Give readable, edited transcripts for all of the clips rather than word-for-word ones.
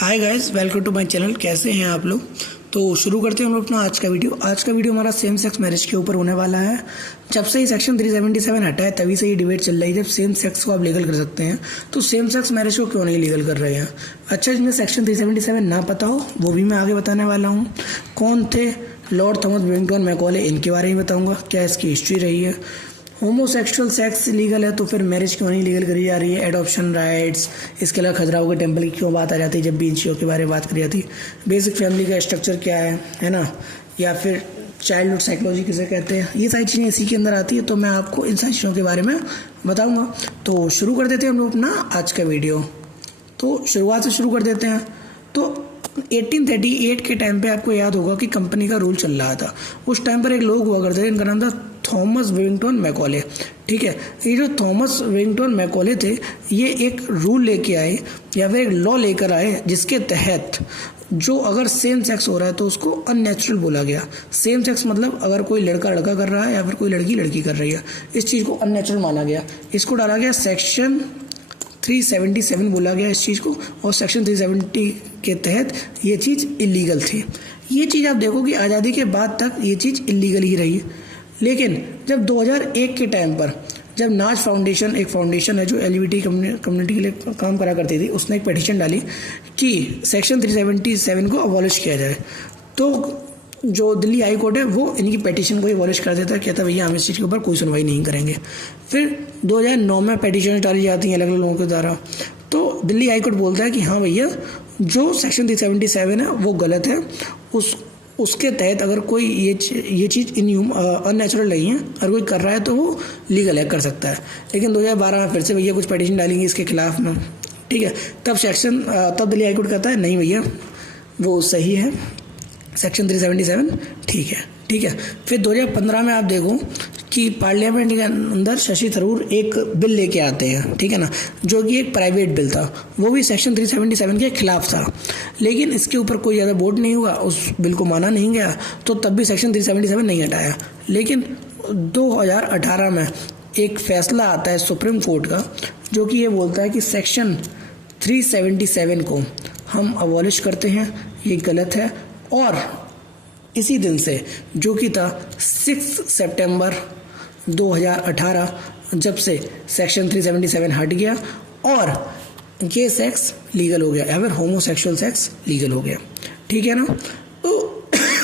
Hi guys, welcome to my channel. कैसे हैं आप लोग? तो शुरू करते हैं हम लोग अपना आज का वीडियो हमारा सेम सेक्स मैरिज के ऊपर होने वाला है। जब से ही सेक्शन 377 हटा है तभी से ये डिबेट चल रही है, जब सेम सेक्स को आप लीगल कर सकते हैं तो सेम सेक्स मैरिज को क्यों नहीं लीगल कर रहे हैं। अच्छा, जिन्हें सेक्शन 377 ना पता हो वो भी मैं आगे बताने वाला हूँ। कौन थे लॉर्ड थॉमस बेबिंगटन मैकॉले, इनके बारे में बताऊँगा, क्या इसकी हिस्ट्री रही है। होमोसेक्सुअल सेक्स लीगल है तो फिर मैरिज क्यों नहीं लीगल करी जा रही है। एडॉप्शन राइट्स, इसके अलावा खजुराहो के टेम्पल की क्यों बात आ जाती है जब भी इन चीज़ों के बारे में बात करी जाती है। बेसिक फैमिली का स्ट्रक्चर क्या है ना, या फिर चाइल्डहुड साइकोलॉजी किसे कहते हैं, ये सारी चीज़ें इसी के अंदर आती है। तो मैं आपको इन सारी चीज़ों के बारे में बताऊँगा। तो शुरू कर देते हैं हम लोग अपना आज का वीडियो। तो शुरुआत से शुरू कर देते हैं। तो 1838 के टाइम पे आपको याद होगा कि कंपनी का रूल चल रहा था। उस टाइम पर एक लोग हुआ करते थे, इनका नाम था थॉमस बेबिंगटन मैकॉले। ठीक है, ये जो थॉमस बेबिंगटन मैकॉले थे ये एक रूल लेके आए या फिर एक लॉ लेकर आए जिसके तहत जो अगर सेम सेक्स हो रहा है तो उसको अननेचुरल बोला गया। सेम सेक्स मतलब अगर कोई लड़का लड़का कर रहा है या फिर कोई लड़की लड़की कर रही है, इस चीज़ को अननेचुरल माना गया। इसको डाला गया सेक्शन 377 बोला गया इस चीज़ को, और सेक्शन 370 के तहत ये चीज़ इलीगल थी। ये चीज़ आप देखो कि आज़ादी के बाद तक ये चीज़ इलीगल ही रही। लेकिन जब 2001 के टाइम पर जब नाज फाउंडेशन, एक फाउंडेशन है जो LGBT कम्युनिटी के लिए काम करा करती थी, उसने एक पिटीशन डाली कि सेक्शन 377 को अबॉलिश किया जाए। तो जो दिल्ली हाई कोर्ट है वो इनकी पिटीशन को अबॉलिश कर देता है, कहता है भैया हम इस चीज़ के ऊपर कोई सुनवाई नहीं करेंगे। फिर 2009 में पिटीशन डाली जाती हैं अलग अलग लोगों के द्वारा। तो दिल्ली हाई कोर्ट बोलता है कि हाँ भैया जो सेक्शन 377 है वो गलत है, उसके तहत अगर कोई ये चीज़ अननेचुरल नहीं है, अगर कोई कर रहा है तो वो लीगल है, कर सकता है। लेकिन 2012 में फिर से भैया कुछ पिटीशन डालेंगे इसके खिलाफ में। ठीक है, तब दिल्ली हाई कोर्ट कहता है नहीं भैया वो सही है, सेक्शन 377 ठीक है। फिर 2015 में आप देखो कि पार्लियामेंट के अंदर शशि थरूर एक बिल लेके आते हैं, ठीक है ना, जो कि एक प्राइवेट बिल था, वो भी सेक्शन 377 के खिलाफ था। लेकिन इसके ऊपर कोई ज़्यादा वोट नहीं हुआ, उस बिल को माना नहीं गया, तो तब भी सेक्शन 377 नहीं हटाया। लेकिन 2018 में एक फैसला आता है सुप्रीम कोर्ट का जो कि ये बोलता है कि सेक्शन 377 को हम अबॉलिश करते हैं, ये गलत है। और इसी दिन से जो कि था 6 सितंबर 2018, जब से सेक्शन 377 हट गया और ये सेक्स लीगल हो गया या फिर होमोसेक्सुअल सेक्स लीगल हो गया। ठीक है ना। तो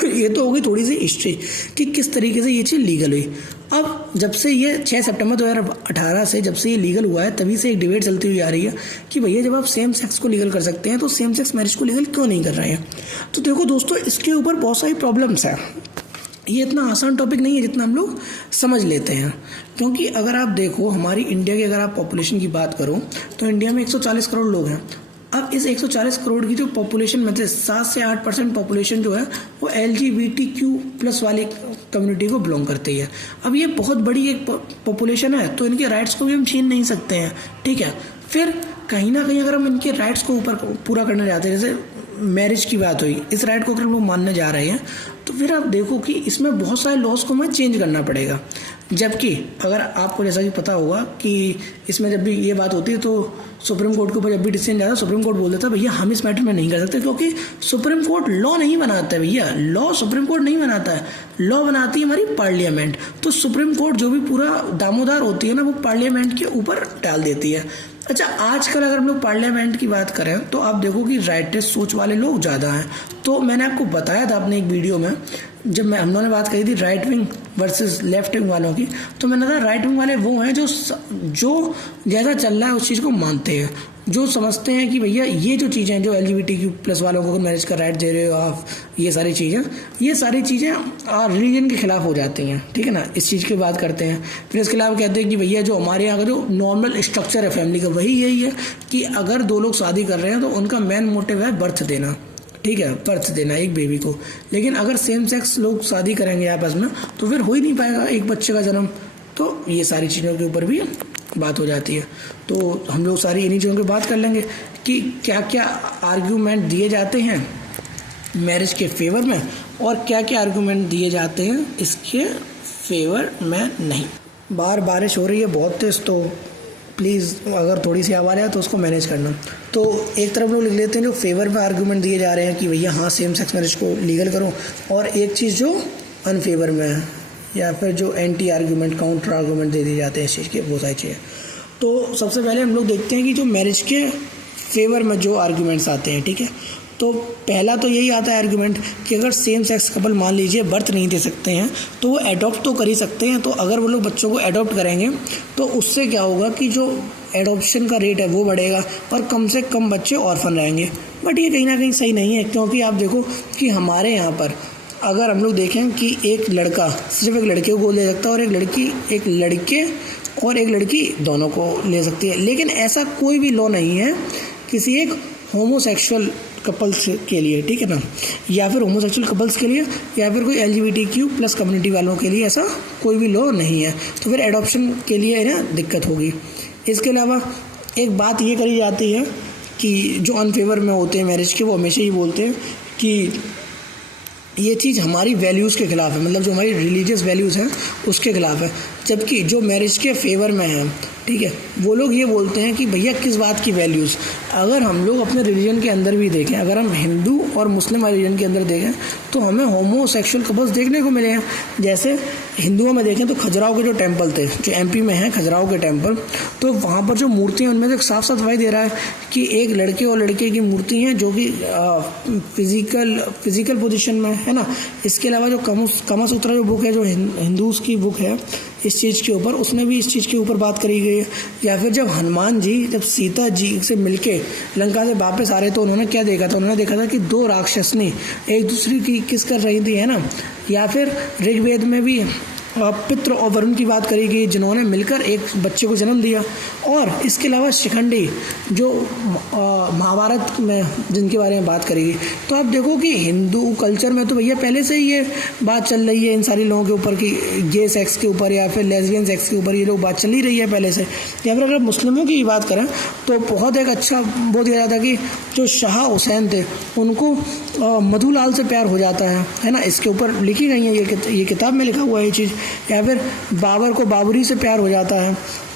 ये तो होगी थोड़ी सी हिस्ट्री कि किस तरीके से ये चीज़ लीगल हुई। अब जब से ये 6 सितंबर 2018 से जब से ये लीगल हुआ है तभी से एक डिबेट चलती हुई आ रही है कि भैया जब आप सेम सेक्स को लीगल कर सकते हैं तो सेम सेक्स मैरिज को लीगल क्यों नहीं कर रहे हैं। तो देखो दोस्तों, इसके ऊपर बहुत सारी प्रॉब्लम्स हैं। ये इतना आसान टॉपिक नहीं है जितना हम लोग समझ लेते हैं। क्योंकि अगर आप देखो हमारी इंडिया की अगर आप पॉपुलेशन की बात करो तो इंडिया में 140 करोड़ लोग हैं। अब इस 140 करोड़ की जो पॉपुलेशन में से 7 से 8% पॉपुलेशन जो है वो LGBTQ+ वाली कम्युनिटी को बिलोंग करती है। अब ये बहुत बड़ी एक पॉपुलेशन है तो इनके राइट्स को भी हम छीन नहीं सकते हैं। ठीक है, फिर कहीं ना कहीं अगर हम इनके राइट्स को ऊपर पूरा करने जाते हैं, जैसे मैरिज की बात हुई, इस राइट को अगर हम लोग मानने जा रहे हैं तो फिर आप देखो कि इसमें बहुत सारे लॉज को हमें चेंज करना पड़ेगा। जबकि अगर आपको जैसा कि पता होगा कि इसमें जब भी ये बात होती है तो सुप्रीम कोर्ट के ऊपर जब भी डिसीजन जाता है सुप्रीम कोर्ट बोल देता है भैया हम इस मैटर में नहीं कर सकते, क्योंकि सुप्रीम कोर्ट लॉ नहीं बनाता है। भैया लॉ सुप्रीम कोर्ट नहीं बनाता है, लॉ बनाती है हमारी पार्लियामेंट। तो सुप्रीम कोर्ट जो भी पूरा दामोदार होती है ना वो पार्लियामेंट के ऊपर डाल देती है। अच्छा, आजकल अगर हम लोग पार्लियामेंट की बात करें तो आप देखो कि राइटिस्ट सोच वाले लोग ज़्यादा हैं। तो मैंने आपको बताया था अपने एक वीडियो में जब हम लोगों ने बात करी थी right wing versus left wing वालों की, तो मैंने कहा राइट विंग वाले वो हैं जो ज़्यादा चल रहा है उस चीज़ को मानते हैं, जो समझते हैं कि भैया ये जो चीज़ें जो LGBTQ+ वालों को मैरिज का राइट दे रहे हो आप, ये सारी चीज़ें रिलीजन के खिलाफ हो जाती हैं। ठीक है ना, इस चीज़ की बात करते हैं। फिर इसके अलावा कहते हैं कि भैया जो हमारे यहाँ का जो नॉर्मल स्ट्रक्चर है फैमिली का वही यही है कि अगर 2 लोग शादी कर रहे हैं तो उनका मेन मोटिव है बर्थ देना। ठीक है, बर्थ देना एक बेबी को। लेकिन अगर सेम सेक्स लोग शादी करेंगे आपस में तो फिर हो ही नहीं पाएगा एक बच्चे का जन्म। तो ये सारी चीज़ों के ऊपर भी बात हो जाती है। तो हम लोग सारी इन्हीं चीज़ों की बात कर लेंगे कि क्या क्या आर्ग्यूमेंट दिए जाते हैं मैरिज के फेवर में और क्या क्या आर्ग्यूमेंट दिए जाते हैं इसके फेवर में नहीं। बाहर बारिश हो रही है बहुत तेज़, तो प्लीज़ अगर थोड़ी सी आवाज़ है तो उसको मैनेज करना। तो एक तरफ लोग लिख लेते हैं जो फेवर में आर्गूमेंट दिए जा रहे हैं कि भैया हाँ सेम सेक्स मैरिज को लीगल करो, और एक चीज़ जो अनफेवर में है या फिर जो एंटी आर्गूमेंट काउंटर आर्गूमेंट दे दिए जाते हैं इस चीज़ के, वो सारी चीज़ें। तो सबसे पहले हम लोग देखते हैं कि जो मैरिज के फेवर में जो आर्गूमेंट्स आते हैं, ठीक है। तो पहला तो यही आता है आर्गूमेंट कि अगर सेम सेक्स कपल मान लीजिए बर्थ नहीं दे सकते हैं तो वो एडॉप्ट तो कर ही सकते हैं। तो अगर वो लोग बच्चों को एडॉप्ट करेंगे तो उससे क्या होगा कि जो एडॉप्शन का रेट है वो बढ़ेगा और कम से कम बच्चे ऑर्फन रहेंगे। बट ये कहीं ना कहीं सही नहीं है, क्योंकि आप देखो कि हमारे यहाँ पर अगर हम लोग देखें कि एक लड़का सिर्फ एक लड़के को ले सकता है और एक लड़की एक लड़के और एक लड़की दोनों को ले सकती है, लेकिन ऐसा कोई भी लॉ नहीं है किसी एक होमोसेक्सुअल कपल्स के लिए, ठीक है ना, या फिर होमोसेक्सुअल कपल्स के लिए या फिर कोई LGBTQ+ कम्युनिटी वालों के लिए ऐसा कोई भी लॉ नहीं है। तो फिर एडॉप्शन के लिए ना दिक्कत होगी। इसके अलावा एक बात ये करी जाती है कि जो अनफेवर में होते हैं मैरिज के, वो हमेशा ही बोलते हैं कि ये चीज़ हमारी वैल्यूज़ के ख़िलाफ़ है, मतलब जो हमारी रिलीजियस वैल्यूज़ हैं उसके ख़िलाफ़ है। जबकि जो मैरिज के फेवर में है, ठीक है, वो लोग ये बोलते हैं कि भैया किस बात की वैल्यूज़। अगर हम लोग अपने रिलीजन के अंदर भी देखें, अगर हम हिंदू और मुस्लिम रिलीजन के अंदर देखें तो हमें होमोसेक्सुअल कपल्स देखने को मिले हैं। जैसे हिंदुओं में देखें तो खजुराहो के जो टेम्पल थे, जो MP में हैं खजुराहो के टेम्पल, तो वहाँ पर जो मूर्तियाँ उनमें से साफ साफ दिखाई दे रहा है कि एक लड़के और लड़के की मूर्ति हैं जो कि फिजिकल पोजीशन में है ना। इसके अलावा जो कामा सूत्र जो बुक है, जो हिंदूज़ की बुक है इस चीज़ के ऊपर, उसमें भी इस चीज़ के ऊपर बात करी गई है। या फिर जब हनुमान जी जब सीता जी से मिलके लंका से वापस आ रहे तो उन्होंने क्या देखा था, उन्होंने देखा था कि दो राक्षसनी एक दूसरे की किस कर रही थी, है ना। या फिर ऋग्वेद में भी पितृ और वरुण की बात करी गई जिन्होंने मिलकर एक बच्चे को जन्म दिया। और इसके अलावा शिखंडी जो महाभारत में जिनके बारे में बात करी गई। तो आप देखो कि हिंदू कल्चर में तो भैया पहले से ही ये बात चल रही है इन सारी लोगों के ऊपर कि गे सेक्स के ऊपर या फिर लेस्बियन सेक्स के ऊपर ये लोग बात चल ही रही है पहले से। या फिर अगर मुस्लिमों की बात करें तो बहुत एक अच्छा वो दिया जाता है कि जो शाह हुसैन थे उनको मधुलाल से प्यार हो जाता है ना। इसके ऊपर लिखी गई है, ये किताब में लिखा हुआ है ये चीज़। या फिर बाबर को बाबरी से प्यार हो जाता है,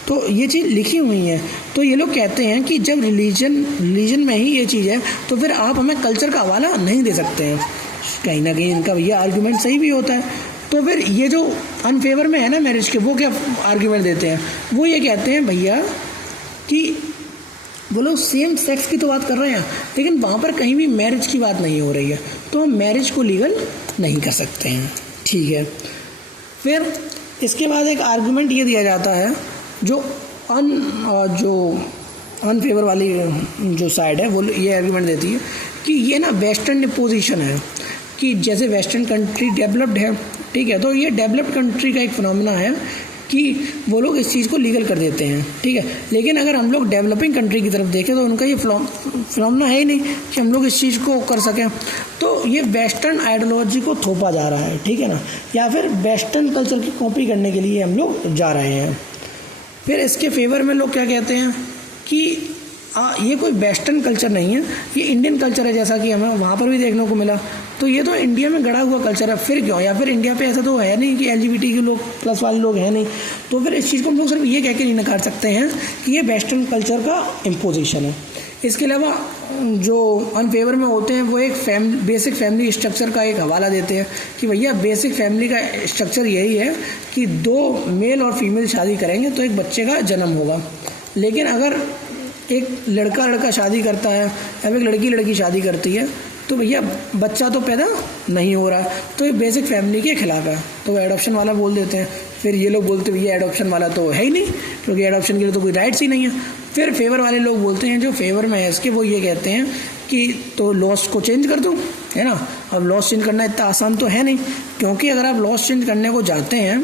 तो ये चीज़ लिखी हुई है। तो ये लोग कहते हैं कि जब रिलीजन में ही ये चीज़ है तो फिर आप हमें कल्चर का हवाला नहीं दे सकते हैं। कहीं ना कहीं इनका ये आर्गूमेंट सही भी होता है। तो फिर ये जो अनफेवर में है ना मैरिज के, वो क्या आर्गूमेंट देते हैं, वो ये कहते हैं भैया कि वो लोग सेम सेक्स की तो बात कर रहे हैं लेकिन वहाँ पर कहीं भी मैरिज की बात नहीं हो रही है, तो हम मैरिज को लीगल नहीं कर सकते हैं, ठीक है। फिर इसके बाद एक आर्गुमेंट ये दिया जाता है जो अनफेवर वाली जो साइड है वो ये आर्गुमेंट देती है कि ये ना वेस्टर्न पोजीशन है कि जैसे वेस्टर्न कंट्री डेवलप्ड है, ठीक है, तो ये डेवलप्ड कंट्री का एक फिनोमेना है कि वो लोग इस चीज़ को लीगल कर देते हैं, ठीक है। लेकिन अगर हम लोग डेवलपिंग कंट्री की तरफ देखें तो उनका ये फिनोमेना है ही नहीं कि हम लोग इस चीज़ को कर सकें। तो ये वेस्टर्न आइडियोलॉजी को थोपा जा रहा है, ठीक है ना, या फिर वेस्टर्न कल्चर की कॉपी करने के लिए हम लोग जा रहे हैं। फिर इसके फेवर में लोग क्या कहते हैं कि ये कोई वेस्टर्न कल्चर नहीं है, ये इंडियन कल्चर है, जैसा कि हमें वहाँ पर भी देखने को मिला। तो ये तो इंडिया में गड़ा हुआ कल्चर है, फिर क्यों, या फिर इंडिया पे ऐसा तो है नहीं कि LGBT के लोग प्लस वाले लोग हैं नहीं। तो फिर इस चीज़ को हम लोग सिर्फ ये कह के नहीं नकार सकते हैं कि ये वेस्टर्न कल्चर का इम्पोजिशन है। इसके अलावा जो अनफेवर में होते हैं वो एक बेसिक फैमिली स्ट्रक्चर का एक हवाला देते हैं कि भैया बेसिक फैमिली का स्ट्रक्चर यही है कि दो मेल और फीमेल शादी करेंगे तो एक बच्चे का जन्म होगा। लेकिन अगर एक लड़का शादी करता है या फिर लड़की शादी करती है तो भैया बच्चा तो पैदा नहीं हो रहा, तो ये बेसिक फैमिली के खिलाफ है, तो एडॉप्शन वाला बोल देते हैं। फिर ये लोग बोलते हैं भैया एडॉप्शन वाला तो है ही नहीं क्योंकि एडॉप्शन के लिए तो कोई राइट्स ही नहीं है। फिर फेवर वाले लोग बोलते हैं जो फेवर में है इसके, वो ये कहते हैं कि तो लॉस को चेंज कर दूँ, है ना। अब लॉस चेंज करना इतना आसान तो है नहीं, क्योंकि अगर आप लॉस चेंज करने को जाते हैं,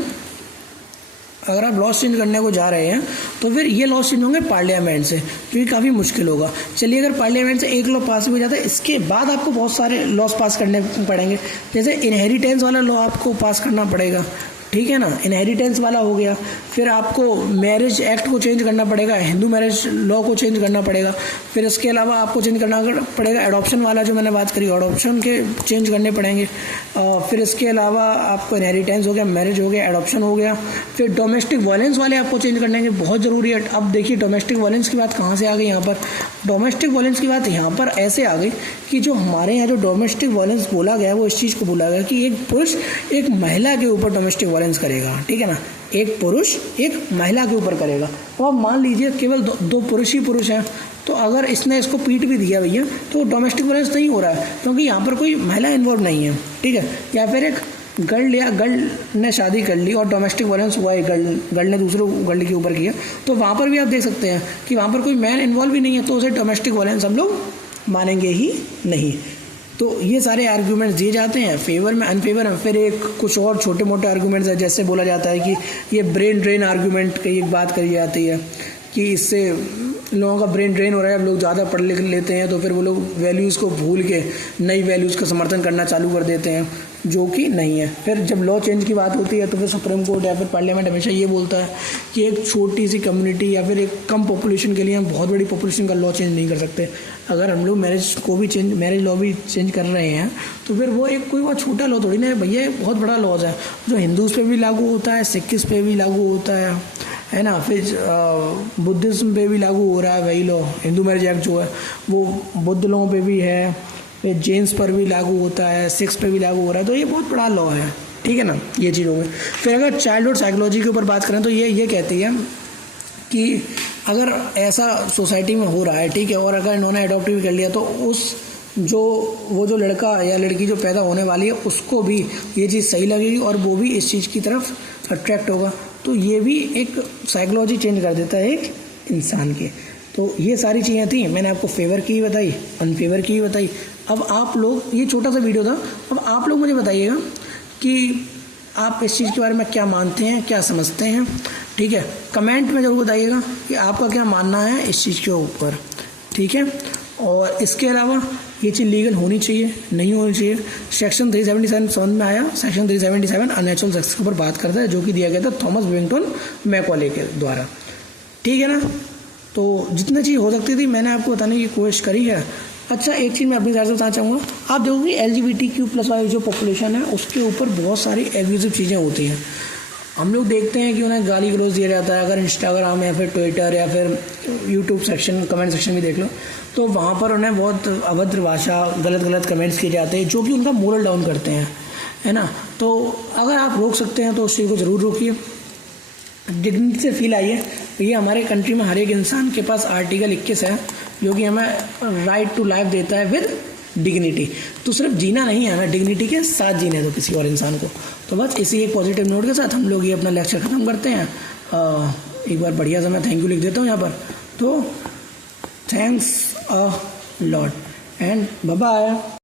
अगर आप लॉस चेंज करने को जा रहे हैं तो फिर ये लॉस चेंज होंगे पार्लियामेंट से, क्योंकि काफ़ी मुश्किल होगा। चलिए अगर पार्लियामेंट से एक लॉ पास हो जाता है, इसके बाद आपको बहुत सारे लॉस पास करने पड़ेंगे। जैसे इनहेरिटेंस वाला लॉ आपको पास करना पड़ेगा, ठीक है ना, इनहेरिटेंस वाला हो गया। फिर आपको मैरिज एक्ट को चेंज करना पड़ेगा, हिंदू मैरिज लॉ को चेंज करना पड़ेगा। फिर इसके अलावा आपको चेंज करना पड़ेगा एडॉप्शन वाला जो मैंने बात करी, एडॉप्शन के चेंज करने पड़ेंगे। फिर इसके अलावा आपको इनहेरिटेंस हो गया, मैरिज हो गया, एडॉप्शन हो गया। फिर डोमेस्टिक वायलेंस वाले आपको चेंज करने के बहुत ज़रूरी है। अब देखिए डोमेस्टिक वायलेंस की बात कहाँ से आ गई यहाँ पर। डोमेस्टिक वायलेंस की बात यहाँ पर ऐसे आ गई कि जो हमारे यहाँ जो डोमेस्टिक वायलेंस बोला गया वो इस चीज़ को बोला गया कि एक पुरुष एक महिला के ऊपर डोमेस्टिक वायलेंस करेगा, ठीक है ना, एक पुरुष एक महिला के ऊपर करेगा। तो अब मान लीजिए केवल दो पुरुष ही पुरुष हैं, तो अगर इसने इसको पीट भी दिया भैया तो डोमेस्टिक वायलेंस नहीं हो रहा है, क्योंकि यहाँ पर कोई महिला इन्वॉल्व नहीं है, ठीक है। या फिर एक गर्ल ने शादी कर ली और डोमेस्टिक वायलेंस हुआ है, गर्ल ने दूसरे गर्ल के ऊपर किया, तो वहाँ पर भी आप देख सकते हैं कि वहाँ पर कोई मैन इन्वॉल्व ही नहीं है, तो उसे डोमेस्टिक वायलेंस हम लोग मानेंगे ही नहीं। तो ये सारे आर्ग्यूमेंट्स दिए जाते हैं फेवर में, अनफेवर में। फिर एक कुछ और छोटे मोटे आर्ग्यूमेंट्स है, जैसे बोला जाता है कि ये ब्रेन ड्रेन आर्ग्यूमेंट की एक बात करी जाती है कि इससे लोगों का ब्रेन ड्रेन हो रहा है। अब लोग ज़्यादा पढ़ लिख लेते हैं तो फिर वो लोग वैल्यूज़ को भूल के नई वैल्यूज़ का समर्थन करना चालू कर देते हैं, जो कि नहीं है। फिर जब लॉ चेंज की बात होती है तो फिर सुप्रीम कोर्ट या फिर पार्लियामेंट हमेशा ये बोलता है कि एक छोटी सी कम्युनिटी या फिर एक कम पॉपुलेशन के लिए हम बहुत बड़ी पॉपुलेशन का लॉ चेंज नहीं कर सकते। अगर हम लोग मैरिज लॉ भी चेंज कर रहे हैं तो फिर वो एक कोई बहुत छोटा लॉ थोड़ी ना है भैया, एक बहुत बड़ा लॉज है जो हिंदूज़ पे भी लागू होता है, सिखिस पे भी लागू होता है ना। फिर बुद्धिज़्म पे भी लागू हो रहा है वही लॉ, हिंदू मैरिज एक्ट जो है वो बुद्ध लोगों पे भी है, फिर जेन्स पर भी लागू होता है, सिक्स पे भी लागू हो रहा है। तो ये बहुत बड़ा लॉ है, ठीक है ना, ये चीज़ हो गई। फिर अगर चाइल्डहुड साइकोलॉजी के ऊपर बात करें तो ये कहती है कि अगर ऐसा सोसाइटी में हो रहा है, ठीक है, और अगर इन्होंने अडॉप्ट भी कर लिया तो वो जो लड़का या लड़की जो पैदा होने वाली है उसको भी ये चीज़ सही लगेगी और वो भी इस चीज़ की तरफ अट्रैक्ट होगा। तो ये भी एक साइकोलॉजी चेंज कर देता है एक इंसान की। तो ये सारी चीज़ें थी, मैंने आपको फेवर की बताई, अनफेवर की बताई। अब आप लोग, ये छोटा सा वीडियो था, अब आप लोग मुझे बताइएगा कि आप इस चीज़ के बारे में क्या मानते हैं, क्या समझते हैं, ठीक है। कमेंट में ज़रूर बताइएगा कि आपका क्या मानना है इस चीज़ के ऊपर, ठीक है। और इसके अलावा ये चीज़ लीगल होनी चाहिए, नहीं होनी चाहिए। सेक्शन 377 समझ में आया। सेक्शन 377 अननेचुरल सेक्स के ऊपर बात करता है, जो कि दिया गया था थॉमस बेबिंगटन मैकॉले के द्वारा, ठीक है ना। तो जितनी चीज़ हो सकती थी मैंने आपको बताने की कोशिश करी है। अच्छा, एक चीज़ मैं अपनी तरफ से बताना चाहूँगा, आप देखोगे LGBTQ+ वाली जो पॉपुलेशन है उसके ऊपर बहुत सारी एब्यूजिव चीज़ें होती हैं। हम लोग देखते हैं कि उन्हें गाली गलौज दिया जाता है। अगर इंस्टाग्राम या फिर ट्विटर या फिर यूट्यूब सेक्शन, कमेंट सेक्शन भी देख लो, तो वहाँ पर उन्हें बहुत अभद्र भाषा, गलत कमेंट्स किए जाते हैं जो कि उनका मोरल डाउन करते हैं, है ना। तो अगर आप रोक सकते हैं तो उस चीज़ को ज़रूर रोकिए, डिग्निटी से फील आइए। ये हमारे कंट्री में हर एक इंसान के पास आर्टिकल 21 है जो कि हमें राइट टू लाइफ देता है विद डिग्निटी। तो सिर्फ जीना नहीं है, हमें डिग्निटी के साथ जीने दो किसी और इंसान को। तो बस इसी एक पॉजिटिव नोट के साथ हम लोग ये अपना लेक्चर ख़त्म करते हैं। एक बार बढ़िया सा मैं थैंक यू लिख देता हूँ यहाँ पर। तो thanks a lot and bye bye.